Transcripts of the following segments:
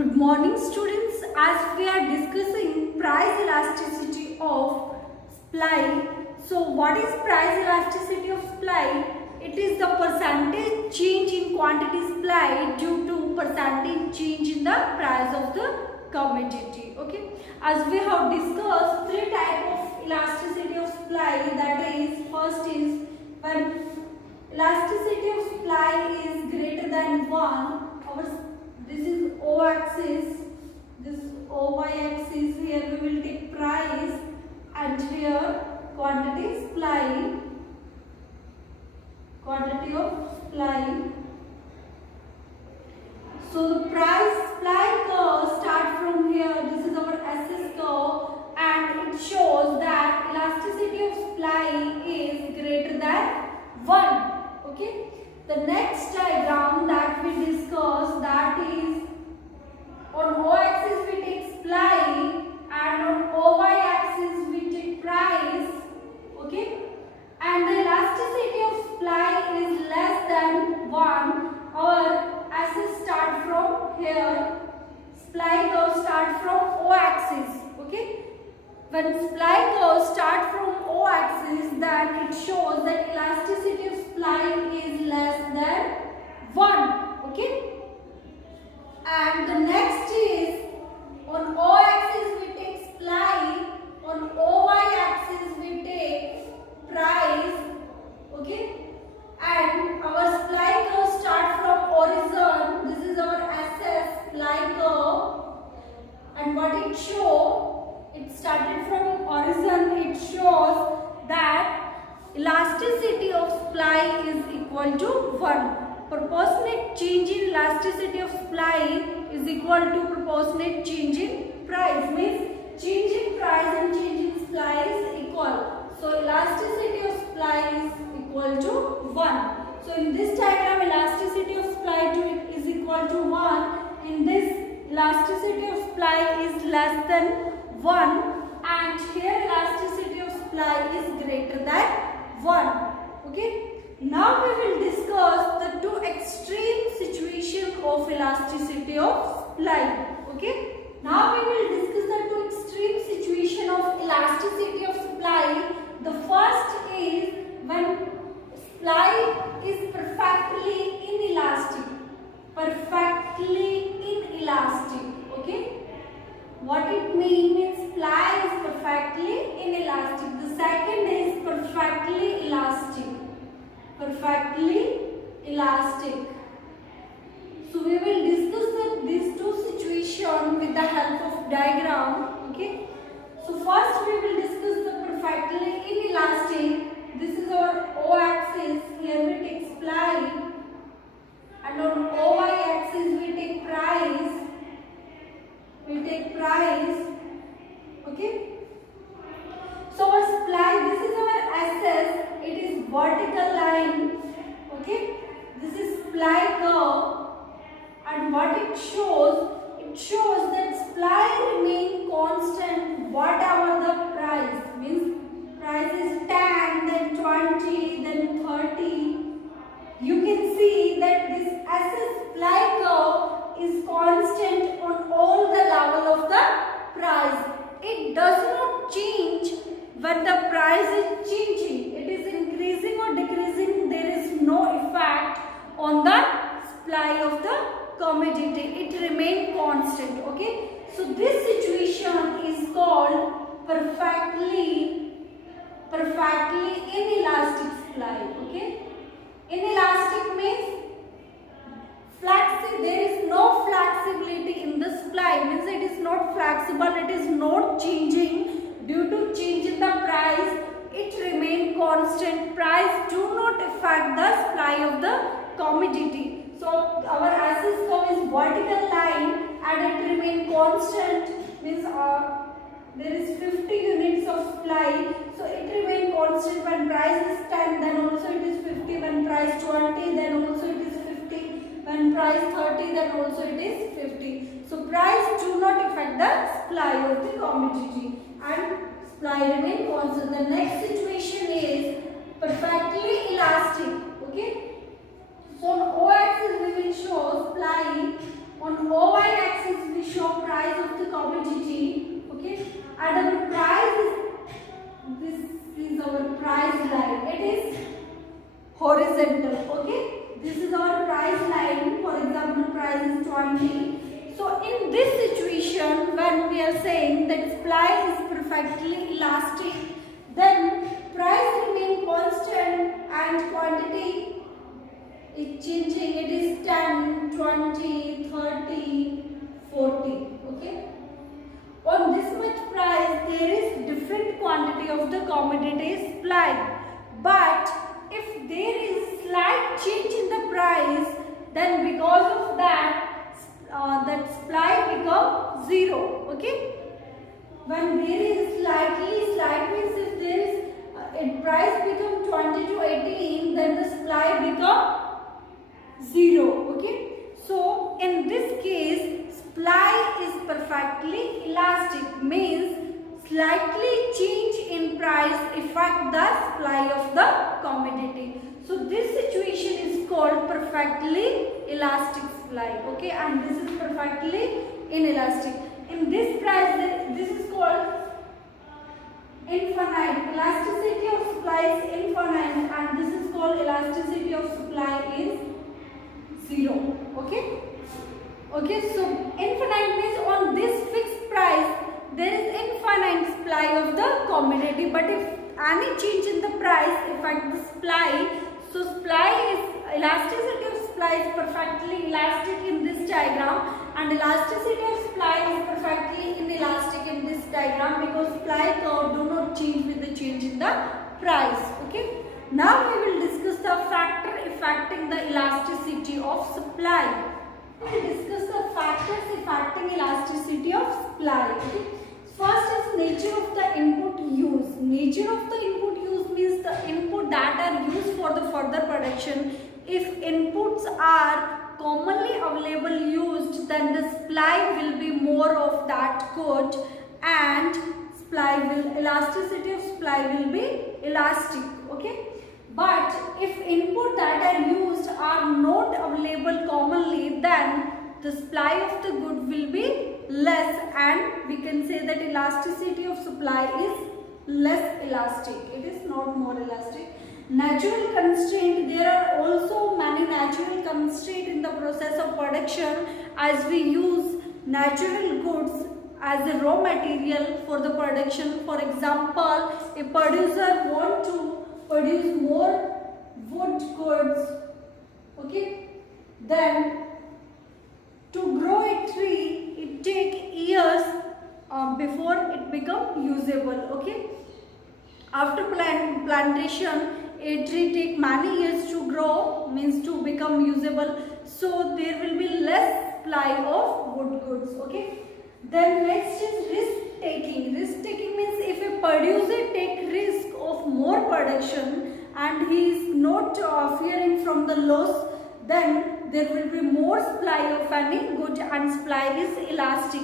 Good morning students. As we are discussing price elasticity of supply. So what is price elasticity of supply? It is the percentage change in quantity supplied due to percentage change in the price of the commodity. Okay. As we have discussed three types of elasticity of supply, that is, first is when elasticity of supply is greater than 1. This is O axis, this OY axis. Here we will take price and here quantity supply, quantity of supply. So the price supply curve start from here. This is our SS curve and it shows that elasticity of supply is greater than 1. Okay. The next diagram that we discussed, that is, on O axis we take supply and on OY axis we take price. Okay. And the elasticity of supply is less than 1. Our axis start from here. Supply curve start from O axis. Okay. When supply curve start from O axis, then it shows that elasticity of supply is less than 1. Okay. And the next is, on O axis we take supply, on OY axis we take price. Okay. And our supply curve start from horizon. This is our SS supply curve. And what it shows, it started from horizon. It shows that elasticity of supply is equal to 1. Proportionate change in elasticity of supply is equal to proportionate change in price. Means change in price and change in supply is equal. So elasticity of supply is equal to 1. So in this diagram, elasticity of supply is equal to 1. In this, elasticity of supply is less than 1, and here elasticity of supply is greater than 1. Okay. Now we will discuss the two extreme situations of elasticity of supply. Okay. Now we will discuss the two extreme situations of elasticity of supply. The first is when supply is perfectly inelastic. Perfectly inelastic. Okay. What it means supply is perfectly inelastic. The second is perfectly elastic. Perfectly elastic. So we will discuss these two situations with the help of diagram. Okay. So first we will discuss the perfectly inelastic. This is our O axis. Here we take supply, and on OY axis we take price. We take price. Okay. So our supply, this is our SS. It is vertical line. Okay. This is supply curve. And what it shows that supply remain constant whatever the price. Means price is 10, then 20, then 30. You can see that this SS supply curve is constant on all the level of the price. It does not change when the price is changing. It is increasing or decreasing. There is no effect on the supply of the commodity. It remains constant. Okay. So this situation is called perfectly inelastic supply. Okay. Inelastic means there is no flexibility in the supply. Means it is not flexible. It is not changing due to change in the price. It remains constant. Price do not affect the supply of the commodity. So our axis curve is vertical line and it remains constant. Means there is 50 units of supply. So it remains constant. When price is 10, then also it is 50. When price 20, then also it is 50. When price 30, then also it is 50. So price do not affect the supply of the commodity and supply remain constant. The next situation is perfectly elastic. Okay. So on O axis we will show supply, on OY axis we our price line. It is horizontal. Okay, this is our price line. For example, price is 20. So in this situation, when we are saying that supply is perfectly elastic, then price remain constant and quantity is changing. It is 10, 20, 30, 40. Okay. On this much price, there is different quantity of the commodity supplied. But if there is slight change in the price, then because of that, that supply become 0. Okay. When there is slight means if there is a price become 20 to 18, then the supply become 0. Okay. So in this case, supply is perfectly elastic, means slightly change in price affect the supply of the commodity. So this situation is called perfectly elastic supply. Okay, and this is perfectly inelastic. In this price, this is called infinite. Elasticity of supply is infinite, and this is called elasticity of supply is 0. Okay. Okay, so infinite means on this fixed price there is infinite supply of the commodity, but if any change in the price affect the supply, so supply is elasticity of supply is perfectly elastic in this diagram, and elasticity of supply is perfectly inelastic in this diagram, because supply curve do not change with the change in the price. Okay. Now we will discuss the factor affecting the elasticity of supply. We will discuss the factors affecting elasticity of supply. Okay. First is nature of the input use. Nature of the input use means the input that are used for the further production. If inputs are commonly available used, then the supply will be more of that good, and elasticity of supply will be elastic. Okay. But if input that are used are not available commonly, then the supply of the good will be less, and we can say that elasticity of supply is less elastic. It is not more elastic. Natural constraint. There are also many natural constraints in the process of production, as we use natural goods as a raw material for the production. For example, a producer want to produce more wood goods, okay, then to grow a tree it take years before it become usable. Okay, after plantation a tree take many years to grow, means to become usable, so there will be less supply of wood goods. Okay. Then next is risk taking. Risk taking means if a producer take risk of more production and he is not fearing from the loss, then there will be more supply of any good, and supply is elastic.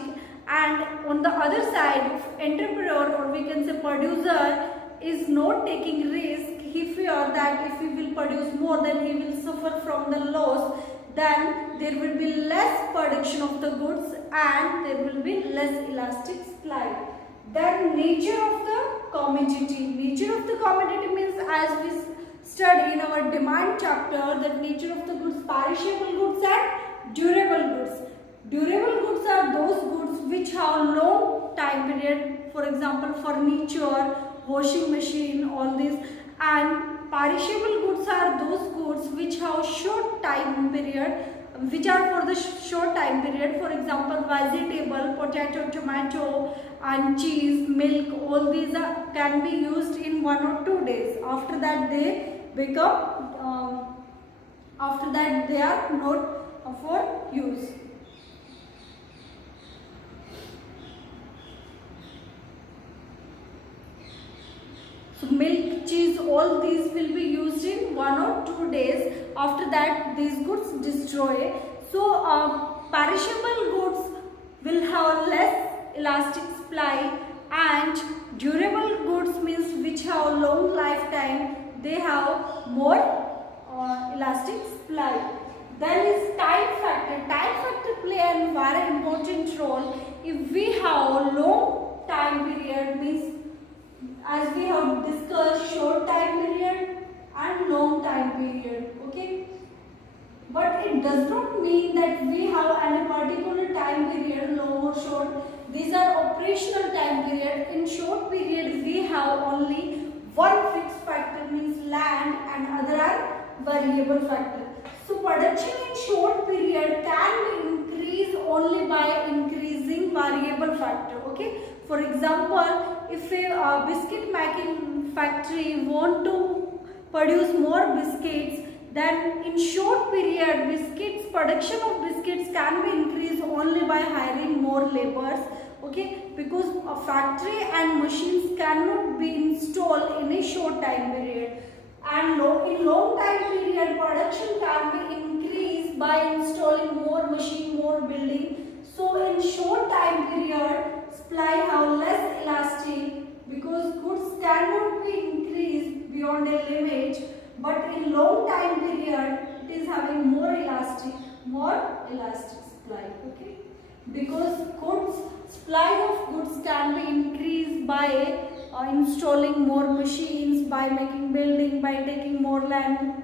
And on the other side, if entrepreneur, or we can say producer, is not taking risk, he fear that if he will produce more, then he will suffer from the loss, then there will be less production of the goods and there will be less elastic supply. Then nature of the commodity. Nature of the commodity means, as we study in our demand chapter, that nature of the goods, perishable goods and durable goods. Durable goods are those goods which have long time period, for example furniture, washing machine, all this. And perishable goods are those goods which have short time period, which are for the short time period. For example, vegetable, potato, tomato and cheese, milk, all these can be used in 1 or 2 days. After that they become, after that they are not for use. So milk, cheese, all these will be used in 1 or 2 days. After that these goods destroy. So perishable goods will have less elastic supply, and durable goods means which have long lifetime, they have more elastic supply. Then is time factor. Time factor play a very important role. If we have long time period, means as we have discussed short time period and long time period. Okay, but it does not mean that we have any particular time period, long or short. These are operational time period. In short period we have only one fixed factor, means land, and other are variable factor. So production in short period can be increased only by increasing variable factor. Okay, for example, if a biscuit making factory want to produce more biscuits, then in short period production of biscuits can be increased only by hiring more laborers. Okay, because a factory and machines cannot be installed in a short time period, and in long time period production can be increased by installing more machine, more building. So in short time period supply have less elastic because goods cannot be increased beyond a limit, but in long time period it is having more elastic supply. Okay, because supply of goods can be increased by installing more machines, by making building, by taking more land.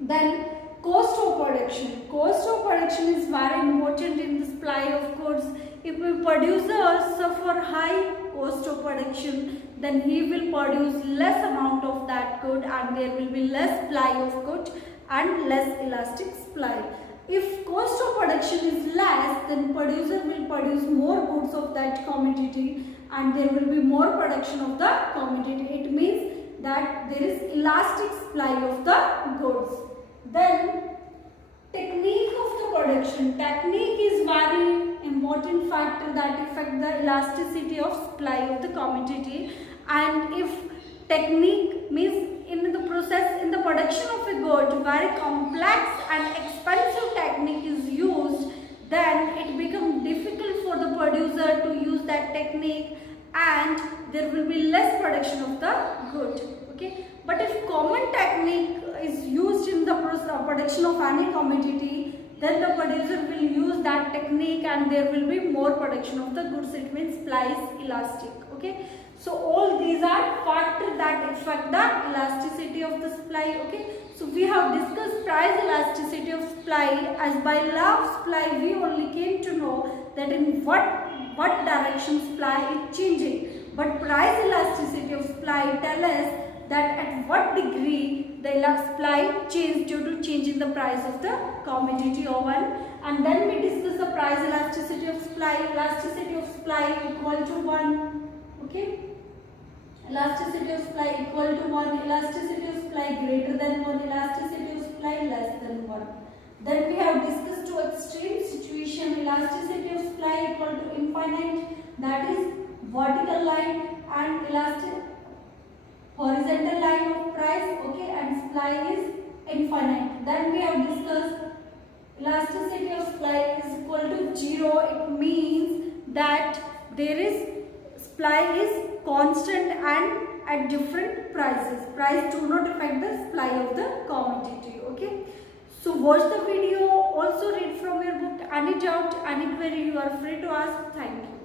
Then cost of production. Cost of production is very important in the supply of goods. If a producer suffer high cost of production, then he will produce less amount of that good, and there will be less supply of good and less elastic supply. If cost of production is less, then producer will produce more goods of that commodity, and there will be more production of the commodity. It means that there is elastic supply of the goods. Then technique of the production. Technique is very important factor that affect the elasticity of supply of the commodity. And if technique means in the process, in the production of a good, very complex and expensive technique is used, then it becomes difficult for the producer to use that technique, and there will be less production of the good. Okay, but if common technique is used in the production of any commodity, then the producer will use that technique and there will be more production of the goods. It means supply is elastic. Okay, so all these are factors that affect the elasticity of the supply. Okay, so we have discussed price elasticity of supply, as by law of supply we only came to know that in what direction supply is changing, but price elasticity of supply tell us that at what degree the supply change due to change in the price of the commodity or one. And then we discuss the price elasticity of supply. Elasticity of supply equal to 1. Okay, elasticity of supply equal to 1, elasticity of supply greater than 1, elasticity of supply less than 1. Then we have discussed two extreme situation. Elasticity of supply equal to infinite, that is vertical line, and horizontal line of price. Okay, and supply is infinite. Then we have discussed elasticity of supply is equal to 0. It means that there is supply is constant and at different prices. Price do not affect the supply of the commodity. Okay, so watch the video, also read from your book. Any doubt, any query, you are free to ask. Thank you.